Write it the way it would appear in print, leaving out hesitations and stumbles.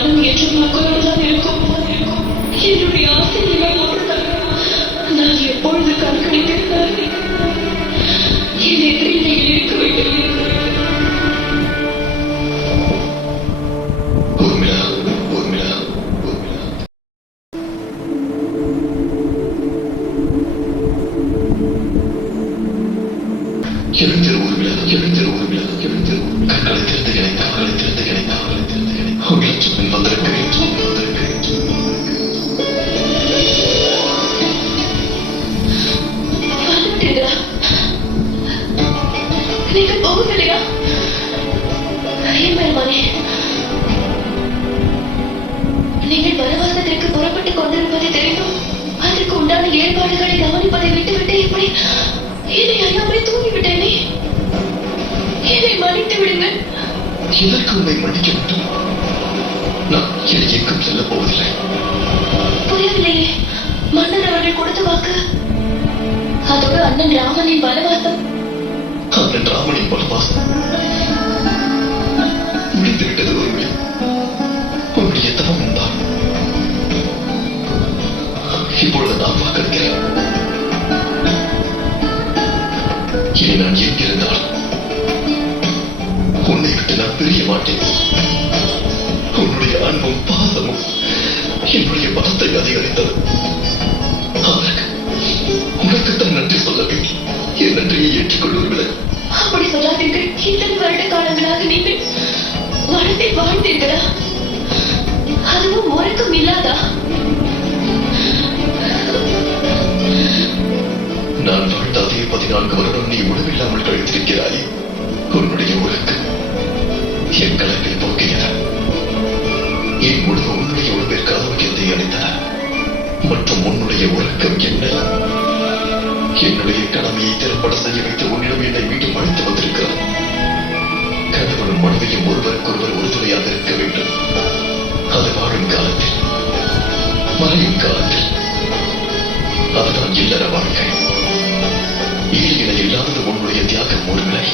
மனம் என்றும் மக்களோடுதான் இருக்கும். என்னுடைய ஆசை இவை ஒன்றுதான். நான் எப்பொழுது கண்காணிக்கிறேன் என் எதிரில் இருக்க வேண்டும். நீங்கள் போகவில்லையா? நீங்கள் வனவாசத்திற்கு புறப்பட்டுக் கொண்டிருப்பதை தெரியும். அதற்கு உண்டான ஏற்பாடுகளை கவனிப்பதை விட்டுவிட்டு இப்படி என்னை அறியாமலே தூங்கிவிட்டேனே. என்னை மன்னித்து விடுங்கள். இதற்கு உண்மை மன்னிக்க வேண்டும். நான் எங்கும் செல்ல போவதில்லை. புரியவில்லையே. மன்னர் அவர்கள் கொடுத்த வாக்கு, அதோடு அண்ணன் ராமனின் வனவாசம். அண்ணன் ராமனின் வனவாசம் முடிந்துவிட்டது. உண்மை உன்னுடைய தவம் தான். இப்பொழுது நான் வாக்களிக்கிறேன். இனி நான் எங்கிருந்தாலும் உன்னை விட்டு நான் பிரிய மாட்டேன். உன்னுடைய அன்பும் பாசமும் என்னுடைய பலத்தை அதிகரித்தது. அதற்கு உனக்குத்தான் நன்றி சொல்ல வேண்டும். என் நன்றியை ஏற்றுக்கொள்வதில்லை. அப்படி சொல்லாதீர்கள். இத்தனை வருட காலங்களாக நீங்கள் வனத்தில் வாழ்ந்தீர்களா? அதுவும் உறக்கம் இல்லாதா? நான் வாழ்ந்த அதே 14 வருடம் நீ உணவில்லாமல் கழித்திருக்கிறாயே. உன்னுடைய உறக்கம் என் கலப்பில் போக்கியன. என் உணவு உன்னுடைய உணவிற்கு ஆரோக்கியத்தை அளித்தன. மற்றும் உன்னுடைய உறக்கம் என்ன? என்னுடைய கடமையை திறம்பட செய்ய வைத்து உன்னிடம் என்னை மீண்டும் அழைத்து வந்திருக்கிறார். கணவனும் மனைவியும் ஒருவருக்கொருவர் உறுதுணையாக இருக்க வேண்டும். அது வாழும் காலத்தில், மறையும் காலத்தில். அதுதான் இல்லற வாழ்க்கை. ஈடு இணை இல்லாதது உன்னுடைய தியாகம். ஒரு விலை